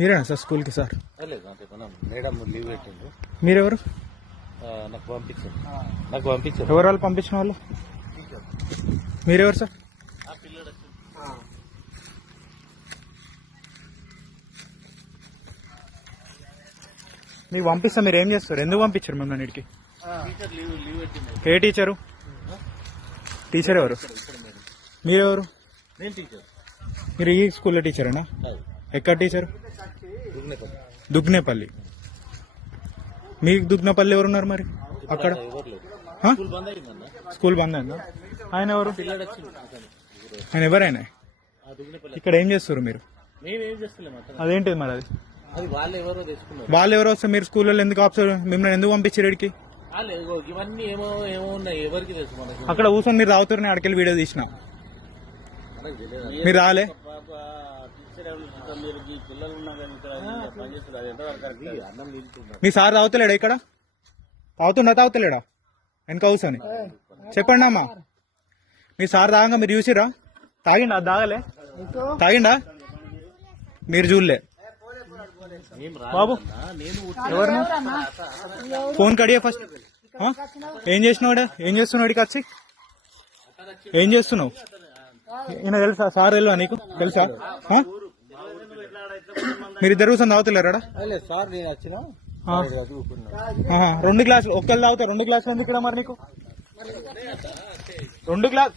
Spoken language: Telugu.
మీరేనా సార్ స్కూల్కి సార్? మేడం లీవ్ మీరెవరు? నాకు పంపించారు. నాకు పంపించారు. ఎవరు వాళ్ళు పంపించిన వాళ్ళు? మీరెవరు సార్? మీకు పంపిస్తా మీరు ఏం చేస్తారు? ఎందుకు పంపించారు మిమ్మల్ని ఇక్కడికి? టీచర్ లీవ్ లీవ్ పెట్టిండ్రు ఏ టీచరు? టీచర్ ఎవరు? మీరెవరు? మీరు ఈ స్కూల్లో టీచరేనా? ఎక్కడ టీచర్? దుగ్నేపల్లి. మీకు దుగ్నేపల్లి ఎవరున్నారు మరి? అక్కడ? స్కూల్ బంద్ అయిందా? ఆయన ఎవరు. ఆయన ఎవరైనా? ఇక్కడ ఏం చేస్తారు మీరు? అదేంటిది మరి అది? వాళ్ళు ఎవరో వస్తే మీరు స్కూల్లో ఎందుకు ఆప్షన్ మిమ్మల్ని ఎందుకు పంపించారు ఇక్కడికి? వాళ్ళు ఇగో ఇవన్నీ ఏమో ఏమో ఉన్నాయి. ఎవరికి తెలుసు మనకి? అక్కడ కూర్చొని మీరు రావుతారని అక్కడికి వీడియో తీసిన. మీరు రాలే? మీ సార్ తాగుతలేడా ఇక్కడ? తాగుతుండా తాగుతలేడా? వెనక కూర్చొని. చెప్పండి అమ్మా. మీ సార్ తాగంగా మీరు చూసిరా తాగిండా? తాగలే? తాగిండా? మీరు చూడలే. బాబు ఎవరిని? ఫోన్ కడియా ఫస్ట్? ఏం చేసినావాడే ఏం చేస్తున్నావు ఇక్కడికి వచ్చి? ఏం చేస్తున్నావు? ఈయన తెలుసా? సార్ తెలుసా నీకు? తెలుసా? ఆ? మీరిద్దరు కూర్చొని తాగుతలేరాడా లేదు సార్ నేను వచ్చిన ఆ. ఆహా, రెండు గ్లాసులు ఒక్కళ్ళు తాగుతారు రెండు గ్లాసులు ఎందుకు ఇక్కడ మరి నీకు రెండు గ్లాస్